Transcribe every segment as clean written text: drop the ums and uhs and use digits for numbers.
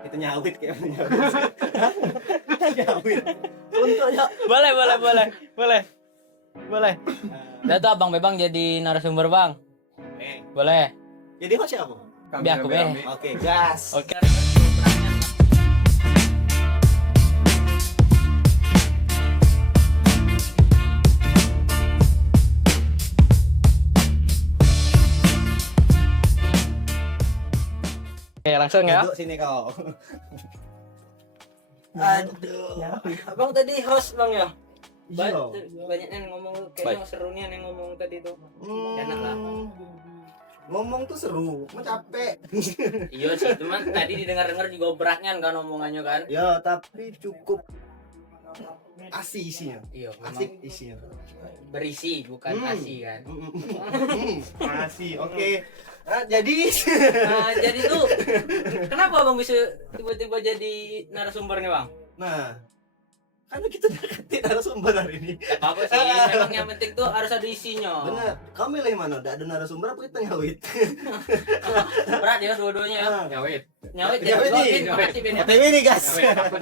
Kita nyawit kayak nyawit. Nyawit. Contohnya. Boleh. Udah tuh Abang Bebang jadi narasumber Bang. Boleh. Jadi host siapa? Biar aku be. Oke, gas. Oke. Oke, langsung ya. Duduk sini kau. Aduh. Abang tadi host Bang ya? Iya. Banyak yang ngomong kayaknya seru nih yang ngomong tadi tuh. Enak lah. Ngomong tuh seru, cuma capek. Iya sih, cuman tadi didengar-dengar juga beratnya kan omongannya kan. Ya, tapi cukup asik isinya. Iya, Asik isinya. berisi bukan asi kan. Asik. Oke. Nah, jadi Nah, jadi tuh kenapa Bang bisa tiba-tiba jadi narasumber nih Bang? nah, kan kita deketin narasumber hari ini. Apa sih? Memang yang penting tuh harus ada isinya. Bener. Kamu milih mana? Udah ada narasumber apa kita nyawit? Berat ya dua-duanya. Nyawit. Nyawit ya. Nyawit nih. Bin, makasih Bin ya. OTW nih, guys. Aku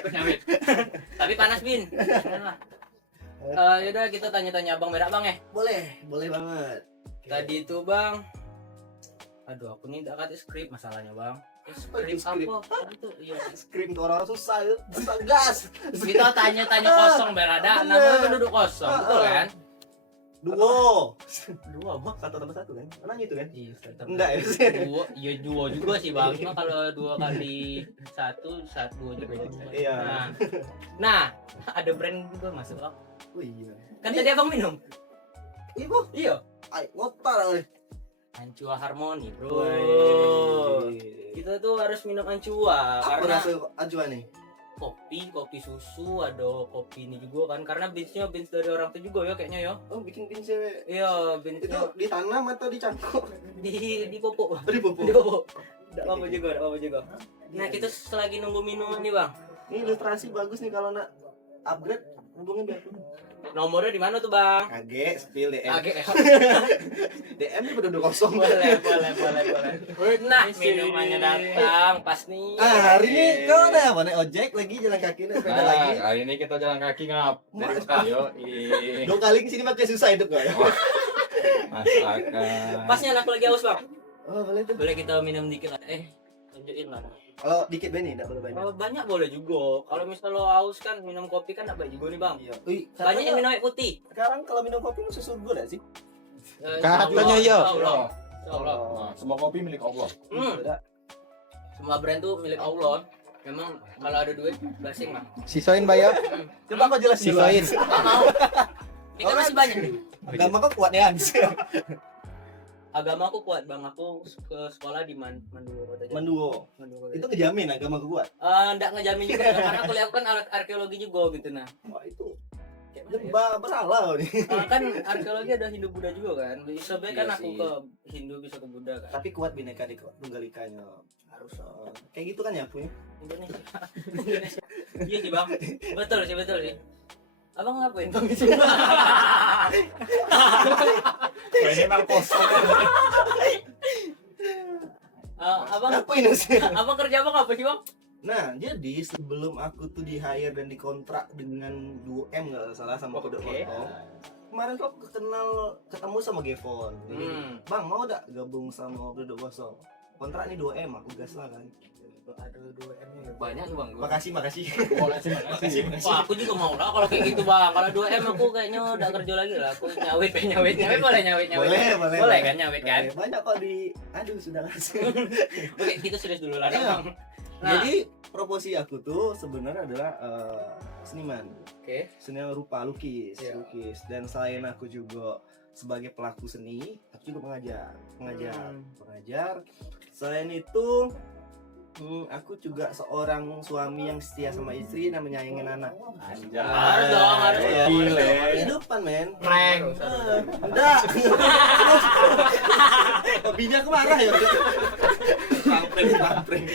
ikut nyawit. Tapi panas Bin. Yaudah kita tanya-tanya Abang Berak Bang ya. Boleh banget. Tadi tuh Bang. Aduh, aku nih enggak kata skrip masalahnya Bang. Skrip Skrip. apa? Itu iya. Scream tuh orang susah, susah gas. Kita tanya-tanya kosong berada, namanya penduduk kosong, betul kan? Duo. Dua Bang. Satu tambah satu kan? Menang itu kan? Iya, tetap. Enggak ya? Dua, iya dua juga sih Bang. Cuma kalau dua kali satu dua juga. Iya. Nah, ada brand juga masuk Bang. Oh iya. Kan tadi Abang minum. Ibu, Iya. ay, ngotar kali. Ancua Harmoni, Bro. Wih. Kita tuh harus minum Ancua Apa karena rasa ajuan nih? kopi susu, ada kopi ini juga kan karena beansnya beans dari orang tuh juga ya kayaknya ya. Oh, bikin cewek. Iya, Itu beansnya ditanam atau dicangkok? di popok. Oh, di pupuk. Di popok. Enggak apa juga, enggak apa juga. Nah, kita selagi nunggu minum nih, Bang. Ini ilustrasi bagus nih kalau nak upgrade hubungin biar Nomornya di mana tuh, Bang? AG spill DM. Oke. DM ini penduduk kosong. Boleh. Nah, minumannya datang pas nih. Hari ini kau apa nih ojek lagi jalan kaki nih sepeda lagi. Hari ini kita jalan kaki ngap. Dari Ukayo. Dua kali kesini pakai susah hidup kau ya. Masakan. Pasnya aku lagi haus, Bang. Oh, boleh tuh. Boleh kita minum dikit lah. Tunjukin lah. Kalau dikit Benny enggak boleh banyak. Kalau banyak boleh juga. Kalau misal lo haus kan minum kopi kan enggak baik juga nih, Bang. Iya. Wih, Banyak yang minum air putih. sekarang kalau minum kopi masuk surga enggak sih? Katanya Insya iya. Allah. Insya Allah. Nah, semua kopi milik Allah. Udah. Semua brand tuh milik Allah. Memang kalau ada duit blessing mah. Sisain bayar. Coba kau jelasin. Sisain. Nggak mau. Ini kan masih banyak nih. Agama kau kuat ya, Hans. Agama aku kuat bang. Aku ke sekolah di Manduo kota Jawa. Menduo. Manduo Itu ngejamin agama kau kuat. Nggak ngejamin juga karena aku lihat kan arkeologi juga gitu nah. Oh, itu Kayak mana ya? bersalah kau nih. Kan arkeologi ada Hindu Buddha juga kan. Bisa baik kan Iya aku sih. ke Hindu bisa ke Buddha kan. Tapi kuat bineka di tunggal ikanya. Harus kayak gitu kan ya punya. Indonesia. Iya sih bang. Betul sih. Abang ngapain bang di sini? Ini memang kosong. Abang Ngapain sih? abang kerja apa sih bang? Nah, jadi sebelum aku tuh di hire dan dikontrak dengan 2M nggak salah sama Kode Oke. Foto. Kemarin kok ketemu sama Gevon. Jadi, Bang, mau gak gabung sama Kode Kosong? Kontrak nih 2M, aku gas lah kan. Ada 2M-nya ya. Banyak tuh bang. Makasih. Makasih. Wah, aku juga mau lah kalau kayak gitu bang. Kalau 2M aku kayaknya udah kerja lagi lah. Aku nyawit boleh nyawit. Boleh kan nyawit kan? Banyak kok di aduh sudah langsung. Oke, kita serius dulu lah Iya. bang. Nah, Jadi proporsi aku tuh sebenarnya adalah seniman. oke. Seniman rupa, lukis. Iya. Dan selain aku juga sebagai pelaku seni, aku juga pengajar. Selain itu aku juga seorang suami yang setia sama istri dan menyayangin anak. Harus dong, harus Iya. dong. Gile. Kehidupan men. Prank. Enggak. Bini aku marah ya. Prank.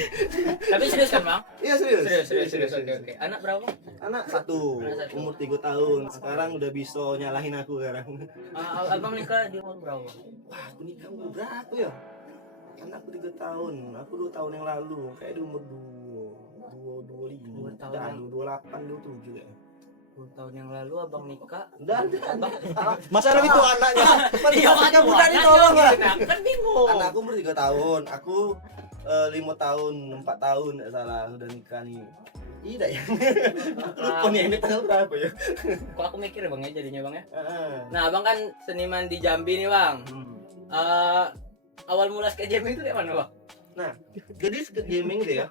Tapi serius kan bang? Iya serius. Serius. Oke. Anak berapa? Anak satu, umur 3 tahun. Sekarang udah bisa nyalahin aku sekarang. Abang nikah di umur berapa? Wah, aku nikah umur berapa ya? Anakku 3 tahun, aku 2 tahun yang lalu, kayak di umur 2 28, 27 ya. 10 tahun yang lalu abang nikah. Udah. Masa lebih tua anaknya? Iya, Anaknya muda ditolong lah. Kan bingung. Anakku umur 3 tahun, aku 5 tahun, 4 tahun enggak salah udah nikah nih. Tidak ya. Lupa nih ini tanggal berapa ya? Kok aku mikir ya bang ya jadinya bang ya. Heeh. Nah abang kan seniman di Jambi nih bang. Awal mula skate jamming itu kayak mana bang? Nah, jadi skate jamming deh ya.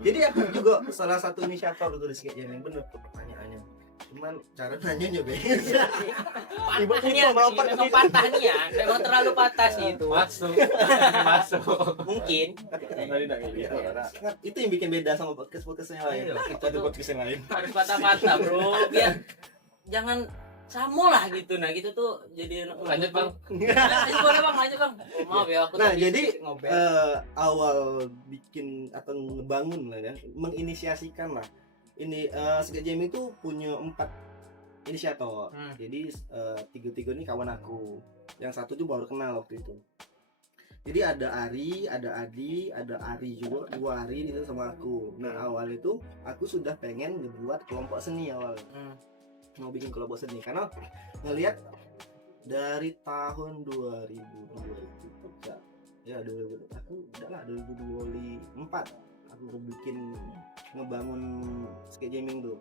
Jadi aku juga salah satu inisiator itu di skate jamming, bener tuh pertanyaannya. Cuman cara nanyanya beda. Patahnya melompat memang patah nih ya. Memang terlalu patah sih itu. Masuk. Mungkin. Tadi enggak kayak gitu. Itu yang bikin beda sama podcast-podcast yang lain. Iya. Kita ada podcast yang lain. Harus patah-patah bro. Biar jangan sama lah gitu. Nah gitu tuh jadi lanjut bang. Lanjut boleh bang, lanjut bang. Oh, maaf ya aku Nah, tadi jadi ngobel. awal bikin atau ngebangun lah ya, menginisiasikan lah. Ini skate jamming itu punya 4 inisiator. Jadi tiga-tiga ini kawan aku. Yang satu tuh baru kenal waktu itu. Jadi ada Ari, ada Adi, ada Ari juga, 2 Ari itu sama aku. Nah awal itu aku sudah pengen ngebuat kelompok seni awal. Mau bikin kelompok seni karena ngelihat dari tahun 2002 ya 2000 aku udah lah 2024 aku bikin ngebangun skate jamming tuh.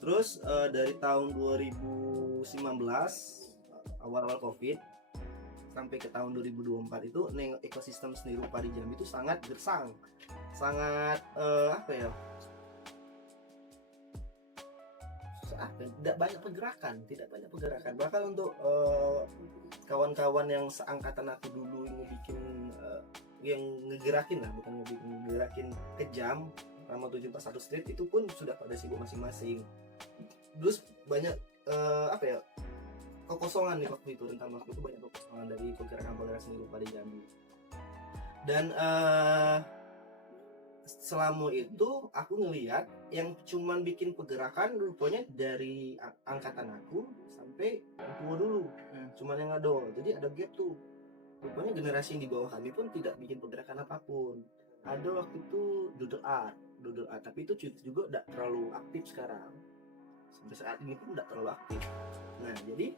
Terus dari tahun 2019 awal-awal Covid sampai ke tahun 2024 itu ekosistem seni rupa di Jambi itu sangat gersang, sangat apa ya? Tidak banyak pergerakan. Bahkan untuk kawan-kawan yang seangkatan aku dulu ini bikin yang ngegerakin lah, bukan ngegerakin kejam Rama 741 Street itu pun sudah pada sibuk masing-masing. Terus banyak apa ya, kekosongan nih waktu itu, rentang waktu itu banyak kekosongan dari pergerakan seni rupa di Jambi. Dan selama itu aku ngelihat yang cuman bikin pergerakan rupanya dari angkatan aku sampai yang tua dulu, cuman yang ada. Jadi ada gap tuh. Rupanya generasi yang di bawah kami pun tidak bikin pergerakan apapun. Ada waktu itu doodle art, tapi itu juga tidak terlalu aktif sekarang. Sampai saat ini pun tidak terlalu aktif. Nah, jadi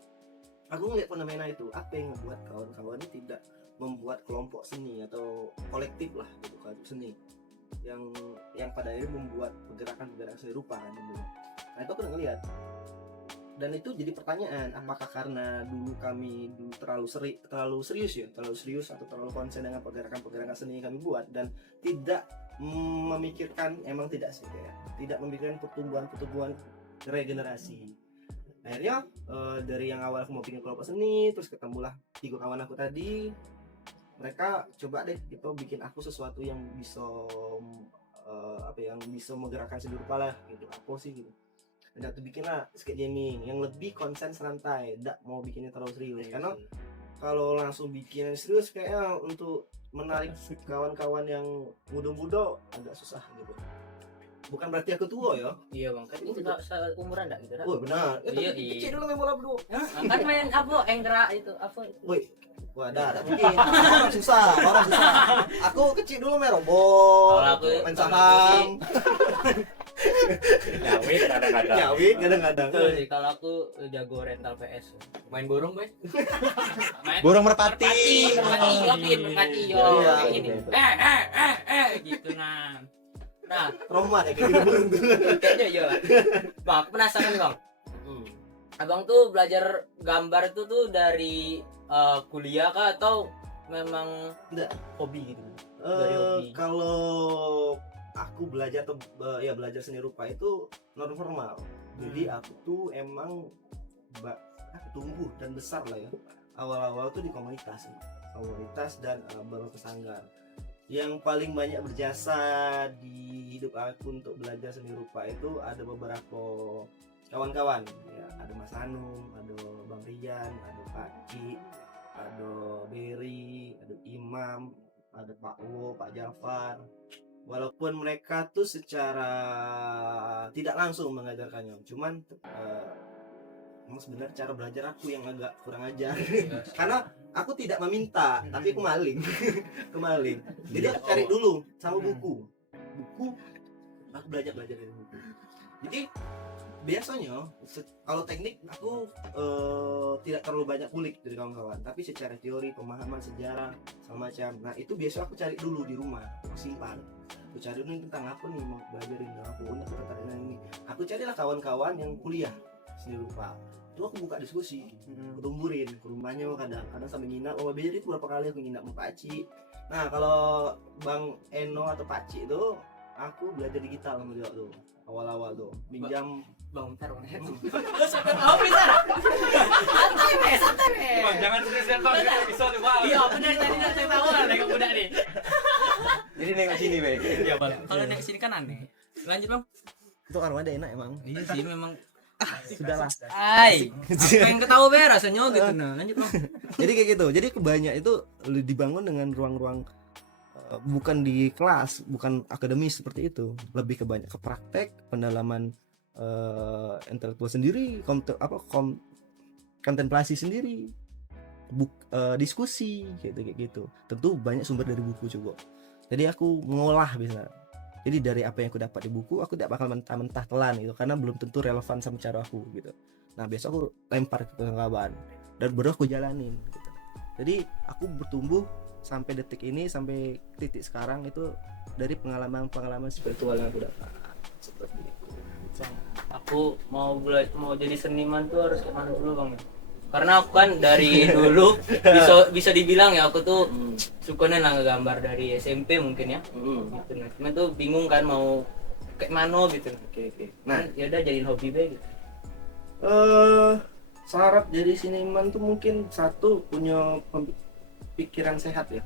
aku ngeliat fenomena itu, apa yang membuat kawan-kawan ini tidak membuat kelompok seni atau kolektif lah gitu, kelompok seni yang pada akhirnya membuat pergerakan seni rupa kan dulu. Nah, itu aku udah ngeliat. Dan itu jadi pertanyaan, apakah karena dulu kami terlalu serius atau terlalu konsen dengan pergerakan seni yang kami buat dan tidak memikirkan, emang tidak sih ya, tidak memikirkan pertumbuhan regenerasi. Akhirnya dari yang awal aku mau bikin kelompok seni, terus ketemulah 3 kawan aku tadi. Mereka coba deh kita bikin aku sesuatu yang bisa yang bisa menggerakkan seni rupa lah gitu, apa sih gitu. Dan aku bikinlah skate jamming yang lebih konsen santai, tidak mau bikinnya terlalu serius. Karena kalau langsung bikin serius kayaknya untuk menarik kawan-kawan yang muda-muda agak susah gitu. Bukan berarti aku tua ya. Iya bang, kan itu umuran enggak gitu. Oh benar. Iya, Kecil dulu main bola berdua. Kan main apa? Enggra itu apa? Woi. Wah, ada mungkin. Orang susah. Aku kecil dulu main robot. Kalau aku main saham. Nyawit kadang-kadang. Betul sih, kalau aku jago rental PS. Main burung, Boy. Burung merpati. Merpati yo. Iya, Kayak gini. Gitu nah. Nah, Roman ya kayak gitu burung tuh. kayaknya iya lah. Bang, aku penasaran Bang. Abang tuh belajar gambar itu tuh dari kuliah kah atau memang Enggak. hobi gitu? Dari hobi. Kalau aku belajar belajar seni rupa itu non formal. Jadi aku tuh emang tumbuh dan besar lah ya. Awal-awal tuh di komunitas dan beberapa sanggar. Yang paling banyak berjasa di hidup aku untuk belajar seni rupa itu ada beberapa kawan-kawan ya, ada Mas Hanum, ada Bang Rian, ada Pak Ki, ada Berry, ada Imam, ada Pak Wo, Pak Jafar. Walaupun mereka tuh secara tidak langsung mengajarkannya, cuman sebenarnya cara belajar aku yang agak kurang ajar. Karena aku tidak meminta, tapi aku maling. Jadi aku cari dulu sama buku Aku belajar dari buku. Jadi biasanya kalau teknik aku tidak terlalu banyak kulik dari kawan-kawan, tapi secara teori, pemahaman sejarah sama macam. Nah itu biasa aku cari dulu di rumah, simpan. Aku cari dulu tentang apa nih, mau belajarin aku tertarik dengan ini. Aku carilah kawan-kawan yang kuliah seni rupa. Itu aku buka diskusi, aku tumburin ke rumahnya, kadang-kadang sampai nginap. Oh belajar itu berapa kali aku nginap sama Pak Ci. Nah kalau Bang Eno atau Pak Ci itu aku belajar digital sama dia tuh awal-awal tuh minjam. Bang, bentar, Bang. Sampai tahu bentar. Santai, Be. Bang, jangan serius Bang, episode wow. Iya, benar tadi saya tahu lah dengan budak nih. Jadi nengok sini, Bang. Iya, Bang. Kalau naik sini kan aneh. Lanjut, Bang. Itu arwah enak emang. Iya sih, memang Sudahlah. Ai, pengen ketawa be rasanya gitu nah. Lanjut, Bang. Jadi kayak gitu. Jadi kebanyak itu dibangun dengan ruang-ruang bukan di kelas, bukan akademis seperti itu. Lebih ke banyak ke praktek, pendalaman intelektual sendiri, kontemplasi sendiri, diskusi kayak gitu. Tentu banyak sumber dari buku juga. Jadi aku mengolah bisa. Jadi dari apa yang aku dapat di buku, aku tidak bakal mentah-mentah telan gitu, karena belum tentu relevan sama cara aku gitu. Nah besok aku lempar ke kawan dan baru aku jalanin gitu. Jadi aku bertumbuh sampai detik ini, sampai titik sekarang itu dari pengalaman spiritual yang aku dapat seperti itu. Aku mau jadi seniman tuh harus kemana dulu, Bang? Karena aku kan dari dulu bisa dibilang ya aku tuh sukanya lah ngegambar dari SMP mungkin ya. Gitu. Nah, cuman tuh bingung kan mau kayak mana gitu. Oke. Nah, ya udah jadiin hobi be gitu. Syarat jadi seniman tuh mungkin satu punya pikiran sehat ya.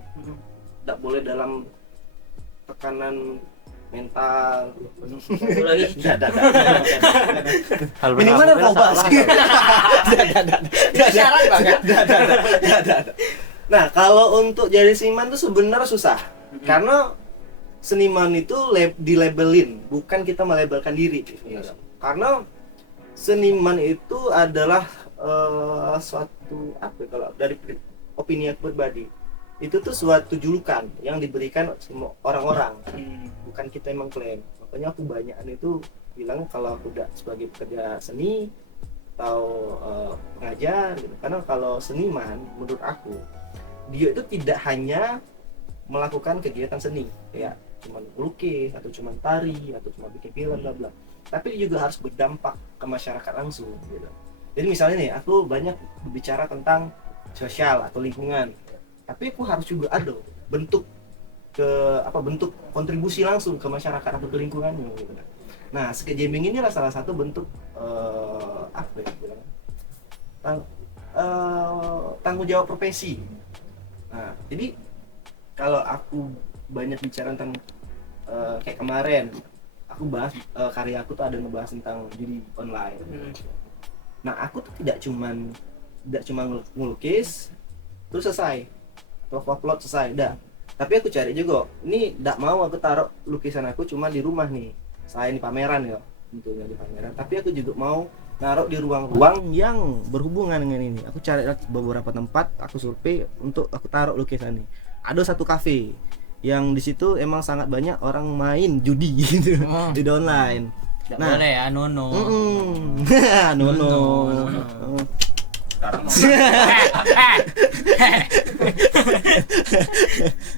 Tidak boleh dalam tekanan mental. Lagi. Minimal narkoba sih. Syarat banget. Nah, kalau untuk jadi seniman tuh sebenarnya susah. Karena seniman itu dilabelin, bukan kita melabelkan diri. Karena seniman itu adalah suatu apa kalau dari opini aku pribadi, itu tuh suatu julukan yang diberikan semua orang-orang, bukan kita emang klaim. Makanya aku banyakan itu bilang kalau aku udah sebagai pekerja seni atau pengajar gitu. Karena kalau seniman menurut aku dia itu tidak hanya melakukan kegiatan seni kayak cuman lukis atau cuman tari atau cuma bikin film bla bla, tapi dia juga harus berdampak ke masyarakat langsung gitu. Jadi misalnya nih aku banyak berbicara tentang sosial atau lingkungan, tapi aku harus juga ada bentuk kontribusi langsung ke masyarakat atau ke lingkungannya gitu. Nah, skejeming ini adalah salah satu bentuk tanggung jawab profesi. Nah, jadi kalau aku banyak bicara tentang kayak kemarin aku bahas karya aku tuh ada ngebahas tentang judi online. Nah, aku tuh tidak cuma ngelukis terus selesai atau upload selesai, udah. Tapi aku cari juga, ini tidak mau aku taruh lukisan aku cuma di rumah nih, selain di pameran ya, tentunya di pameran. Tapi aku juga mau naruh di ruang-ruang yang berhubungan dengan ini. Aku cari beberapa tempat, aku survei untuk aku taruh lukisan ini. Ada satu kafe yang di situ emang sangat banyak orang main judi gitu di online. Nggak boleh ya, nono. Nono.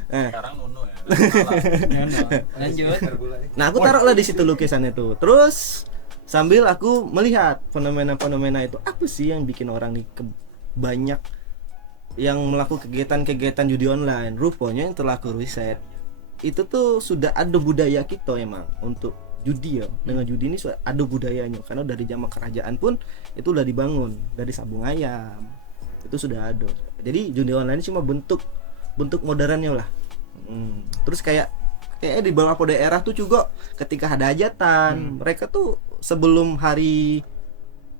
Sekarang Nuno ya. Lanjut. Nah, aku taruhlah di situ lukisan itu. Terus sambil aku melihat fenomena-fenomena itu, apa sih yang bikin orang nih banyak yang melakukan kegiatan-kegiatan judi online. Rupanya yang telah aku riset, itu tuh sudah ada budaya kita emang untuk judi ya. Dengan judi ini sudah ada budayanya, karena dari zaman kerajaan pun itu udah dibangun, dari sabung ayam itu sudah ada. Jadi judi online ini cuma bentuk modernnya lah. Terus kayak di beberapa daerah tuh juga ketika ada hajatan, mereka tuh sebelum hari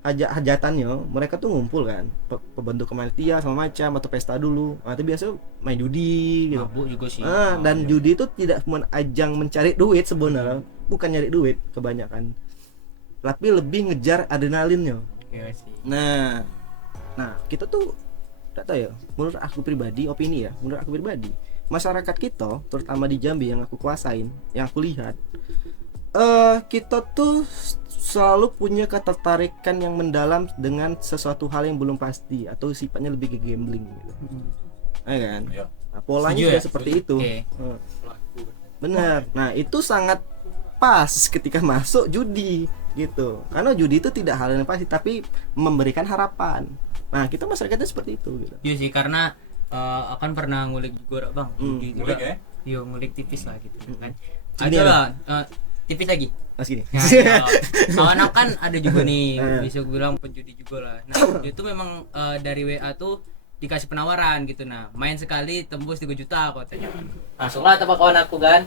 hajatannya mereka tuh ngumpul kan, pembentuk panitia sama macam atau pesta dulu. Nah, itu biasa main judi gitu. Mabuk juga sih. Dan judi itu tidak cuma ajang mencari duit sebenarnya, bukan nyari duit kebanyakan, tapi lebih ngejar adrenalinnya. Iya sih. Nah kita tuh tak tahu ya, menurut aku pribadi, opini ya, menurut aku pribadi, masyarakat kita terutama di Jambi yang aku kuasain, yang aku lihat, kita tuh selalu punya ketertarikan yang mendalam dengan sesuatu hal yang belum pasti atau sifatnya lebih ke gambling gitu. Ya kan? Iya. Nah, polanya Setuju sudah ya? seperti itu. Oke. Benar. Nah, itu sangat pas ketika masuk judi gitu. Karena judi itu tidak hal yang pasti tapi memberikan harapan. Nah, kita masyarakatnya seperti itu gitu. Iya sih, karena akan pernah ngulik juga bang, judi juga. Ngulik ya? Iya, ngulik tipis lah gitu kan. Ini Ada lah, tipis lagi. Mas gini. Nah, iya. Kawan aku kan ada juga nih, bisa gue bilang penjudi juga lah. Nah, itu memang dari WA tuh dikasih penawaran gitu. Nah, main sekali tembus 3 juta katanya. Langsung lah sama kawan aku kan.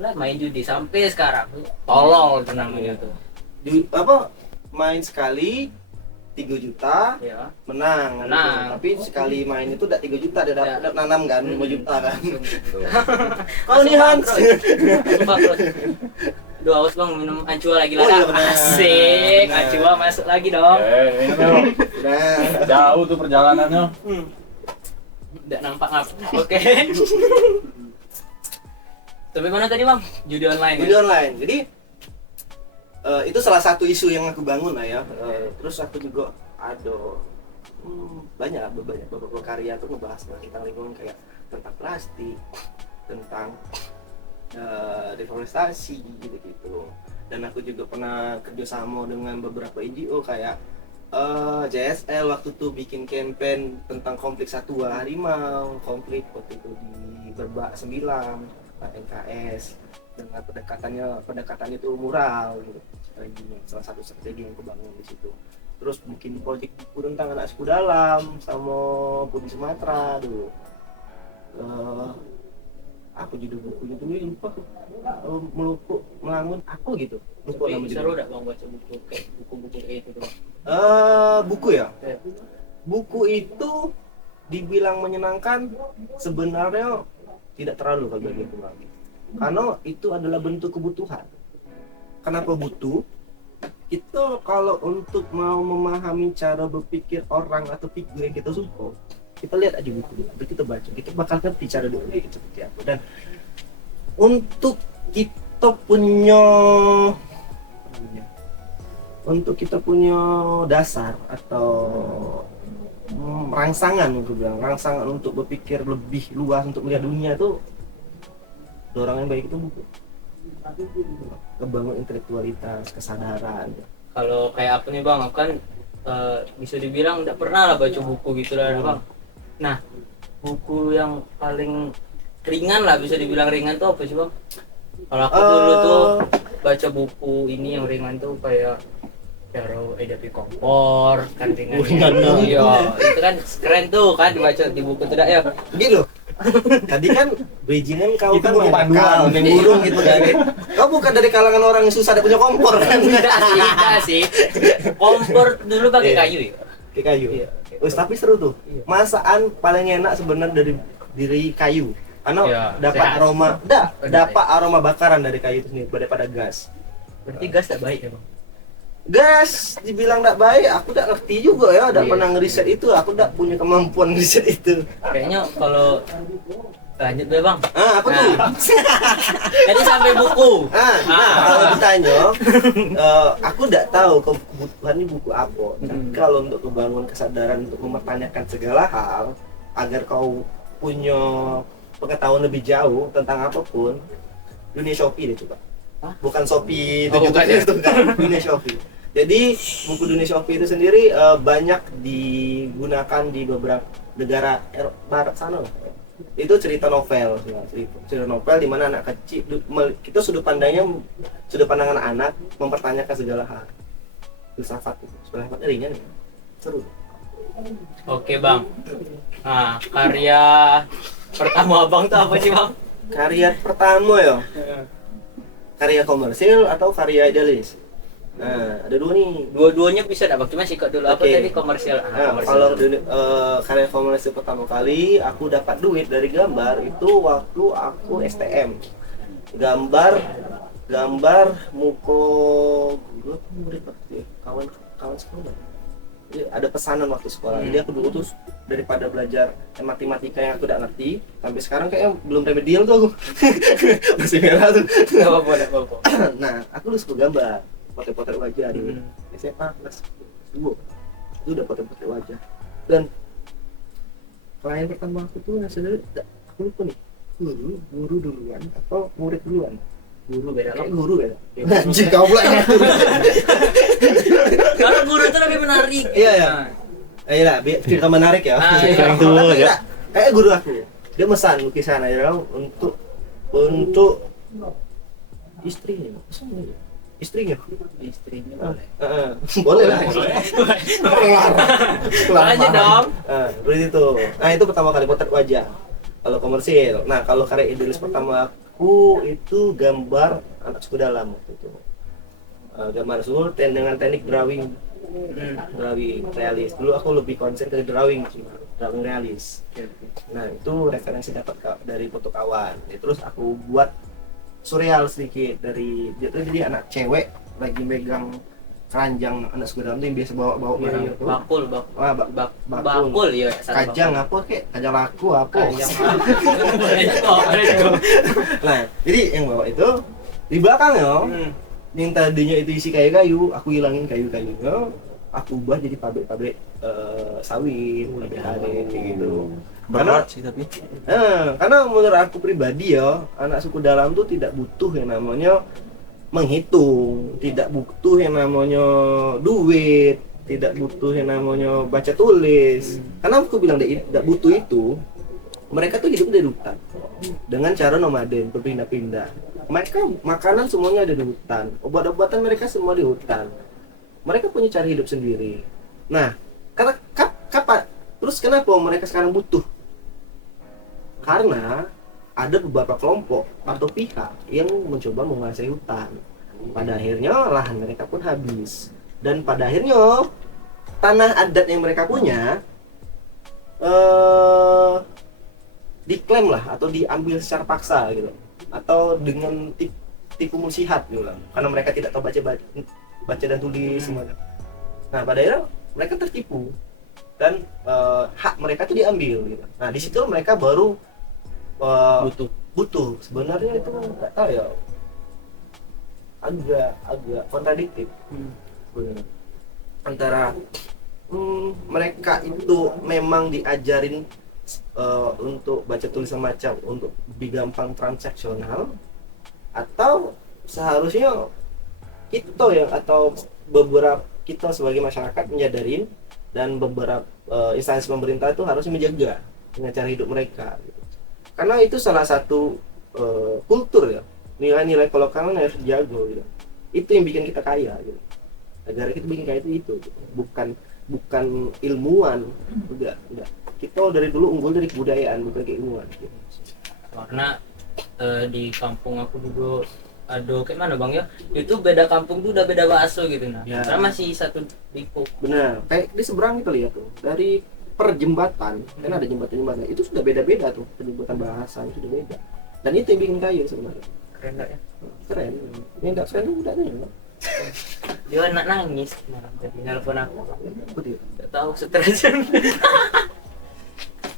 Lah main judi sampai sekarang. Tolol itu namanya tuh. Main sekali 3 juta Ya. menang. Tapi sekali main itu udah 3 juta dia dapat nanam kan 5 juta kan. Kau nih Hans. Sumpah, Bros. Duh, awas bang, minum ancua lagi lah. Oh, iya, benar. Asik, Benar. ancua masuk lagi dong. Ini dong. Nah, Jauh tuh perjalanannya. Nggak nampak apa. Oke. Sampai mana tadi bang? Judi online. judi Ya? online. Jadi itu salah satu isu yang aku bangun lah ya. Terus aku juga ada banyak beberapa karya tuh ngebahas tentang lingkungan kayak tentang plastik, tentang deforestasi gitu-gitu. Dan aku juga pernah kerjasama dengan beberapa NGO kayak JSL waktu itu bikin campaign tentang konflik satwa harimau, konflik waktu itu di Berbak 9, NKS dengan pendekatannya itu mural gitu. Salah satu strategi yang kebangun di situ. Terus bikin proyek buku tentang anak suku dalam sama Budi Sumatera dulu. Aku judul bukunya tuh lupa melupuk melangun apa gitu. Lupa nama Tapi seru judulnya. gak bang baca buku kayak buku-buku kayak itu bang? Buku ya. Buku itu dibilang menyenangkan sebenarnya tidak terlalu kalau bagi aku lagi. Karena itu adalah bentuk kebutuhan. Kenapa butuh? Kita kalau untuk mau memahami cara berpikir orang atau figur yang kita suka, kita lihat aja buku, kita baca, kita bakal ngerti cara berpikir seperti apa. Dan untuk kita punya dasar atau rangsangan, aku bilang rangsangan untuk berpikir lebih luas, untuk melihat dunia itu dorong yang baik itu buku. Ngebangun intelektualitas, kesadaran. Kalau kayak aku nih bang, aku kan bisa dibilang nggak pernah lah baca buku gitu lah bang. Nah, buku yang paling ringan lah, bisa dibilang ringan tuh apa sih bang? Kalau aku dulu tuh baca buku ini yang ringan tuh kayak cara edapi kompor kan ringan. Iya, itu kan keren tuh kan dibaca di buku tuh dah ya. Gitu. Tadi kan bajingan kau Itu kan buku main panduan. main burung gitu kan. Kau bukan dari kalangan orang yang susah ada punya kompor kan? Tidak sih. Kompor dulu pakai Iya. kayu ya. Di kayu. Iya. Wes tapi seru tuh. Iya. Masakan paling enak sebenarnya dari kayu. Karena Iya, dapat sehat. aroma, Benar, dapat aroma bakaran dari kayu itu sendiri daripada gas. Berarti gas tak baik ya bang. Gas dibilang tidak baik, aku tidak ngerti juga ya, tidak Iya. pernah ngeriset itu, aku tidak punya kemampuan ngeriset itu. Kayaknya kalau lanjut deh bang. Apa tuh? Tadi sampai buku. Kalau ditanya, aku tidak tahu kebutuhannya buku apa. Tapi kalau untuk membangun kesadaran untuk mempertanyakan segala hal agar kau punya pengetahuan lebih jauh tentang apapun, dunia Shopee deh coba. Hah? Bukan Shopee Oh, bukan ya? itu kan, dunia Shopee. Jadi buku dunia Shopee itu sendiri banyak digunakan di beberapa negara barat sana lah. Itu cerita novel, cerita novel di mana anak kecil kita sudut pandangan anak mempertanyakan segala hal. Filsafat ringan ya. Seru. Oke bang. Nah, karya pertama abang tuh apa sih bang? Karya pertama ya, karya komersil atau karya idealis. Nah, ada dua nih. Dua-duanya bisa dapat, cuma sikat dulu apa Oke. tadi komersial. Nah, kalau karya komersil pertama kali aku dapat duit dari gambar itu waktu aku STM. Gambar muko gue murid waktu ya, kawan sekolah. ada pesanan waktu sekolah. Jadi aku dulu tuh daripada belajar matematika yang aku tidak ngerti, sampai sekarang kayaknya belum remedial tuh aku. Masih merah tuh. Enggak apa-apa. Nah, aku dulu suka gambar, potret-potret wajah dulu. SMA kelas 2 itu udah potret-potret wajah. Dan klien pertama aku tuh sebenarnya aku lupa nih, guru duluan atau murid duluan. Guru beda Kayak kan. guru ya. Anjing kau pula. Karena guru itu lebih menarik. Iya ya. Iya, cerita menarik ya. Ah, Cerita iya. yang tua ya. Kayak guru aku. Dia mesan lukisan aja untuk istrinya. Istrinya. Istrinya Ah, boleh. boleh lah. Lanjut dong. Seperti itu. Nah, itu pertama kali potret wajah. Kalau komersil. Nah, kalau karya idealis pertama aku itu gambar anak suku dalam waktu itu. Gambar suku dengan teknik drawing. Drawing realis. Dulu aku lebih konsen ke drawing sih, drawing realis. Nah, itu referensi dapat dari foto kawan. Terus aku buat surreal sedikit dari dia tuh, jadi anak cewek lagi megang keranjang anak suku dalam tuh yang biasa bawa barang itu. Bakul. Wah, Bakul ya. kajang apa kek? Kajang laku apa? Nah, jadi yang bawa itu di belakang ya. Yang tadinya itu isi kayu-kayu, aku hilangin kayu-kayunya, aku ubah jadi pabrik-pabrik sawit, pabrik karet kayak gitu. Berat sih tapi. Karena menurut aku pribadi ya, anak suku dalam tuh tidak butuh yang namanya menghitung, tidak butuh yang namanya duit, tidak butuh yang namanya baca tulis. Karena aku bilang tidak butuh itu, mereka tuh hidup di hutan dengan cara nomaden, berpindah-pindah. Mereka makanan semuanya ada di hutan, obat-obatan mereka semua di hutan. Mereka punya cara hidup sendiri. Nah, karena kapan? Terus kenapa mereka sekarang butuh? Karena ada beberapa kelompok atau pihak yang mencoba menguasai hutan. Pada akhirnya lahan mereka pun habis. Dan pada akhirnya tanah adat yang mereka punya diklaim lah atau diambil secara paksa gitu, atau dengan tipu musihat gitu lah. Karena mereka tidak tahu baca dan tulis semuanya. Nah, pada akhirnya mereka tertipu dan hak mereka itu diambil gitu. Nah, di situ mereka baru butuh. Sebenarnya itu nggak tahu ya, agak kontradiktif sebenarnya. Antara mereka itu memang diajarin untuk baca tulis semacam untuk lebih gampang transaksional, atau seharusnya kita yang atau beberapa kita sebagai masyarakat menyadarin dan beberapa instansi pemerintah itu harusnya menjaga dengan cara hidup mereka gitu. Karena itu salah satu kultur ya, nilai-nilai kelokalan harus dijaga gitu. Itu yang bikin kita kaya gitu. Negara kita bikin kaya itu gitu. bukan ilmuwan, enggak. Kita dari dulu unggul dari kebudayaan, bukan keilmuan gitu. Karena di kampung aku juga ada kayak mana bang ya, itu beda kampung tuh udah beda bahasa gitu nah Ya. karena masih satu lingkup. Benar, kayak di seberang kita lihat tuh, dari per jembatan kan ada jembatan itu sudah beda-beda tuh, penyebutan bahasa itu sudah beda, dan itu yang bikin kaya sebenarnya. Keren gak ya? Keren, yang nggak keren itu udahnya Dia anak nangis kemarin tadi nelfon aku. apa dia? Gak tahu stres.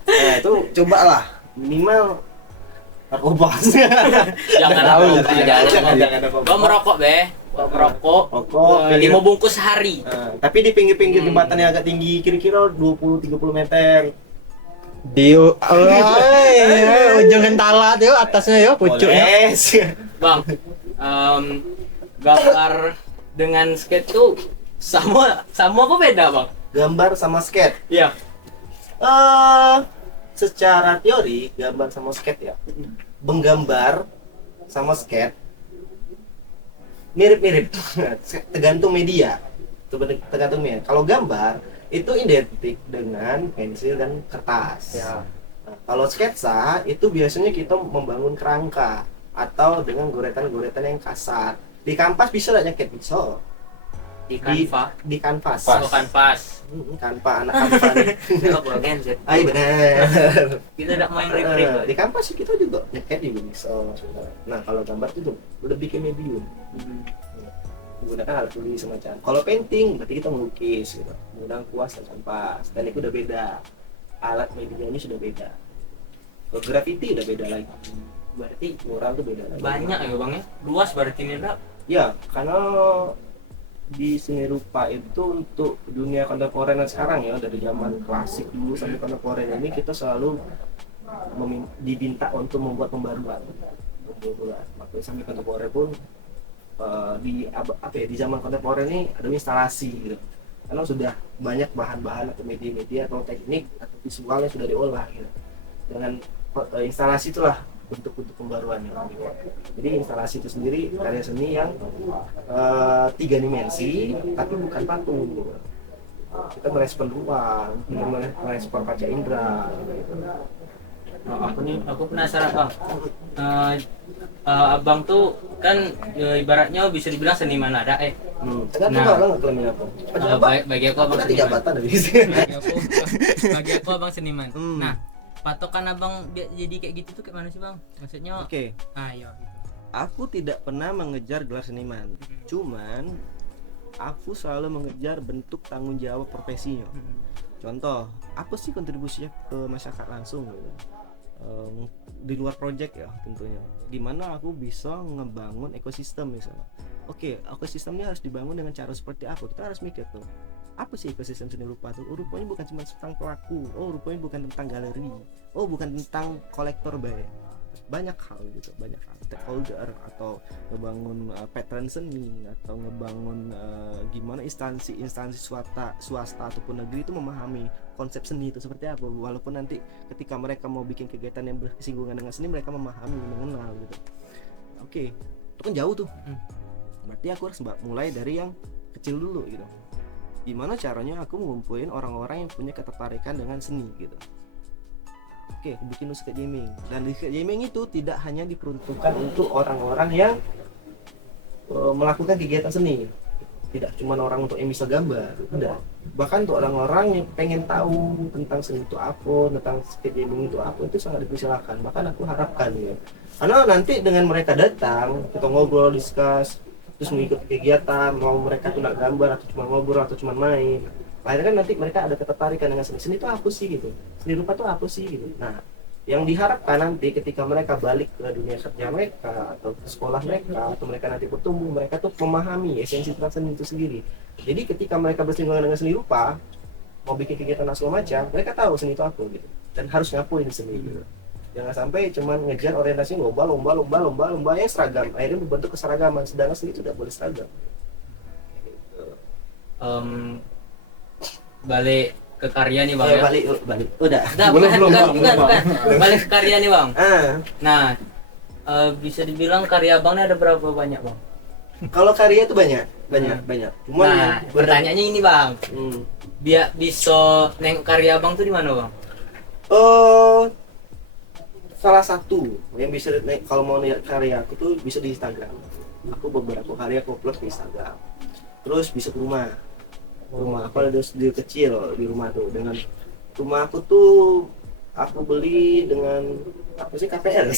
Nah itu cobalah minimal narkoba. Jangan Tahu, jangan. Gua merokok gua merokok. Rokok, 5 bungkus sehari. tapi di pinggir-pinggir jembatan yang agak tinggi, kira-kira 20-30 meter. Di ujung kentala tuh atasnya ya pucuk ya. Yes. Bang, gambar dengan skate tuh sama apa beda bang? Gambar sama skate. Iya. Secara teori gambar sama skate ya. Menggambar sama skate mirip-mirip. Tergantung media. Tergantung media. Kalau gambar itu identik dengan pensil dan kertas. Ya. Nah, kalau sketsa itu biasanya kita membangun kerangka atau dengan goretan-goretan yang kasar. Di kanvas bisa lah nyeket, bisa. Di kanva. Di kanvas. Oh, kanvas. Kanva, anak kanva nih. Enggak boleh genset. Ay benar. Kita tidak main rip-rip. Di kanvas sih kita juga nyeket juga bisa sebenarnya. Nah kalau gambar itu lebih ke medium. menggunakan alat tulis semacam. Kalau painting berarti kita melukis gitu, menggunakan kuas dan kanvas. Dan itu udah beda, alat medianya sudah beda. Kalau graffiti udah beda lagi, Berarti mural tuh beda lagi. banyak ya bang ya, luas berarti ini Dak. Ya, karena di seni rupa itu untuk dunia kontemporer sekarang ya, dari zaman klasik dulu sampai kontemporer ini kita selalu diminta untuk membuat pembaruan. Waktu sampai kontemporer pun di zaman kontemporer ini ada instalasi gitu. Karena sudah banyak bahan-bahan atau media-media atau teknik atau visual yang sudah diolah gitu. Dengan instalasi itulah untuk pembaruannya. Jadi instalasi itu sendiri karya seni yang 3 dimensi tapi bukan patung gitu. Kita merespon ruang, merespon panca indera gitu. Aku penasaran bang. Abang tuh kan ibaratnya bisa dibilang seniman ada Ternyata Nah. nggak kelamin apa? bagi aku abang Aku 3 seniman. jabatan habis. bagi aku abang seniman. Hmm. Nah, patokan abang jadi kayak gitu tuh kayak mana sih bang? Maksudnya, Oke, ayo gitu. aku tidak pernah mengejar gelar seniman. Cuman aku selalu mengejar bentuk tanggung jawab profesinya. Contoh, apa sih kontribusinya ke masyarakat langsung gitu. Di luar project ya tentunya, dimana aku bisa ngebangun ekosistem misalnya. Oke, ekosistemnya harus dibangun dengan cara seperti apa, kita harus mikir tuh apa sih ekosistem seni rupa tuh. Rupanya bukan cuma tentang pelaku, rupanya bukan tentang galeri, bukan tentang kolektor banyak hal gitu, banyak hal stakeholder atau ngebangun pattern seni atau ngebangun gimana instansi swasta ataupun negeri itu memahami konsep seni itu seperti apa, walaupun nanti ketika mereka mau bikin kegiatan yang bersinggungan dengan seni mereka memahami, mengenal gitu. Oke, itu kan jauh tuh. Berarti aku harus mulai dari yang kecil dulu gitu. Gimana caranya aku ngumpulin orang-orang yang punya ketertarikan dengan seni gitu. Oke, aku bikin Nusked Gaming. Dan Nusked Gaming itu tidak hanya diperuntukkan untuk orang-orang yang melakukan kegiatan seni. Tidak cuma orang untuk yang bisa gambar, tidak. Bahkan untuk orang-orang yang pengen tahu tentang seni itu apa, tentang Nusked Gaming itu apa, itu sangat dipersilakan. Bahkan aku harapkan ya. Karena nanti dengan mereka datang, kita ngobrol, discuss, terus mengikuti kegiatan, mau mereka tuh nak gambar atau cuma ngobrol atau cuma main. Akhirnya kan nanti mereka ada ketertarikan dengan seni itu apa sih gitu, seni rupa itu apa sih gitu. Nah, yang diharapkan nanti ketika mereka balik ke dunia kerja mereka atau ke sekolah mereka atau mereka nanti bertumbuh, mereka tuh memahami esensi tentang seni itu sendiri. Jadi ketika mereka bersinggungan dengan seni rupa, mau bikin kegiatan segala macam, mereka tahu seni itu apa gitu dan harus ngapain di seni gitu. Jangan sampai cuman ngejar orientasi lomba yang seragam, akhirnya membentuk keseragaman, sedangkan seni itu tidak boleh seragam. Balik ke karya nih bang ya. Balik. Udah. Nah, bukan. Balik ke karya nih bang. Nah, bisa dibilang karya abang ini ada berapa banyak bang? Kalau karya itu banyak. Cuman Nah, pertanyaannya ini bang, biar bisa nengok karya abang tuh di mana bang? Salah satu yang bisa kalau mau lihat karya aku tuh bisa di Instagram. Aku beberapa karya aku upload di Instagram. Terus bisa ke rumah aku ada studio kecil di rumah tuh. Dengan rumah aku tuh aku beli dengan apa sih, KPR.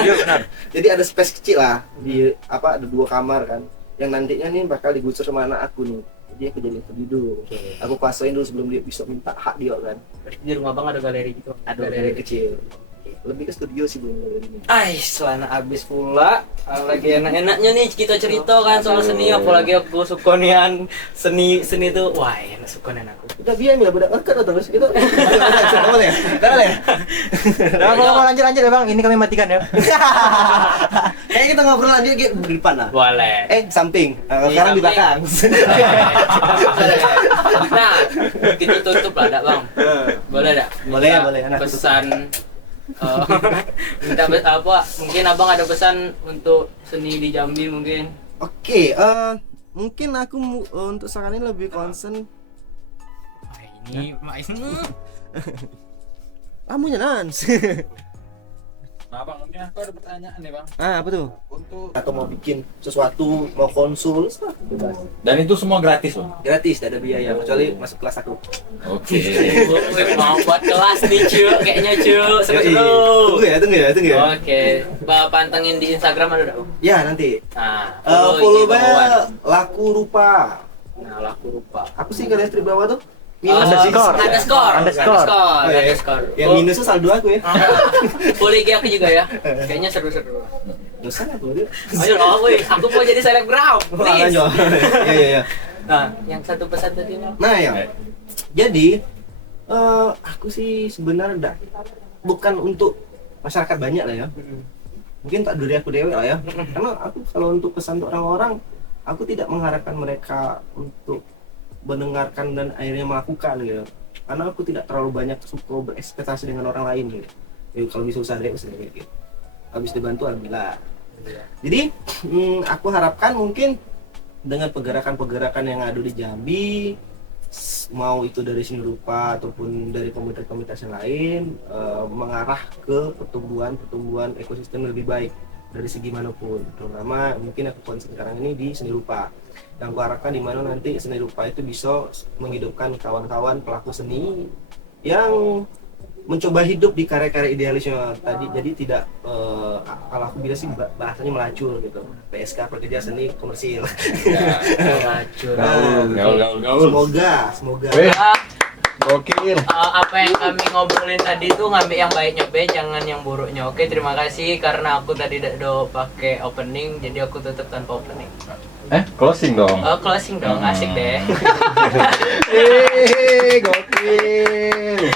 Iya benar. Jadi ada space kecil lah di ada 2 kamar kan yang nantinya nih bakal digusur sama anak aku nih. Jadi aku jadi dulu. Aku kuasain dulu sebelum dia bisa minta hak dia kan. Berarti di rumah abang ada galeri gitu? Ada galeri kecil. Lebih ke studio sih belum galerinya. Selana abis pula. Lagi enak-enaknya nih kita cerita kan soal seni, apalagi aku suka nian seni tuh. Wah, enak suka nian aku. Udah biar ya budak angkat atau terus gitu. Boleh ya? Nah, kalau lanjut ya bang, ini kami matikan ya. Kayaknya kita ngobrol lanjut di depan lah. Boleh. Samping. Sekarang di belakang. Nah, kita tutup lah, dak bang. Boleh dak? Boleh. Pesan. Minta apa? Mungkin abang ada pesan untuk seni di Jambi mungkin. Oke, mungkin aku untuk sekarang ini lebih concern. Ini main. Kamunya Nans. Nah bang, ini aku ada pertanyaan nih bang. Ah, apa tuh? Untuk Atau mau bikin sesuatu, mau konsul, bebas. dan itu semua gratis loh. Gratis, tidak ada biaya kecuali masuk kelas aku. Oke. Gue mau buat kelas nih cu, kayaknya cu, seru-seru. Tunggu ya. Oke, pantengin di Instagram ada dong. Ya nanti. Nah, Follow di bawah. nya laku rupa. Nah, laku rupa. Apa sih garis strip bawah tuh? Underscore. Underscore. Oh, iya. Underscore. Yang minusnya saldo aku ya. Follow IG aku juga ya. Kayaknya seru-seru. Dosa aku dia. Ayo loh, woi, aku mau jadi selebgram. Please. Lanjut. Iya. Nah, yang satu pesan tadi Bang. Nah ya. Jadi aku sih sebenarnya bukan untuk masyarakat banyak lah ya. Mungkin tak dari aku dewe lah ya. Karena aku kalau untuk pesan untuk orang-orang, aku tidak mengharapkan mereka untuk mendengarkan dan akhirnya melakukan gitu. Karena aku tidak terlalu banyak suka berekspektasi dengan orang lain gitu. Jadi kalau bisa usaha deh gitu. Habis dibantu alhamdulillah. Jadi aku harapkan mungkin dengan pergerakan-pergerakan yang ada di Jambi, mau itu dari seni rupa ataupun dari komunitas-komunitas yang lain, mengarah ke pertumbuhan ekosistem yang lebih baik dari segi manapun, terutama mungkin aku konsen sekarang ini di seni rupa. Yang aku harapkan di mana nanti seni rupa itu bisa menghidupkan kawan-kawan pelaku seni yang mencoba hidup di karya-karya idealisme tadi. Jadi tidak kalau aku bilang sih bahasanya melacur gitu. PSK pekerja seni komersil. Melacur. Gaul. Semoga. Weh. Gokil. Apa yang kami ngobrolin tadi tuh ngambil yang baiknya be, jangan yang buruknya. Oke, terima kasih karena aku tadi udah pakai opening, jadi aku tutup tanpa opening. Closing dong. Oh, closing dong, asik deh. Gokil.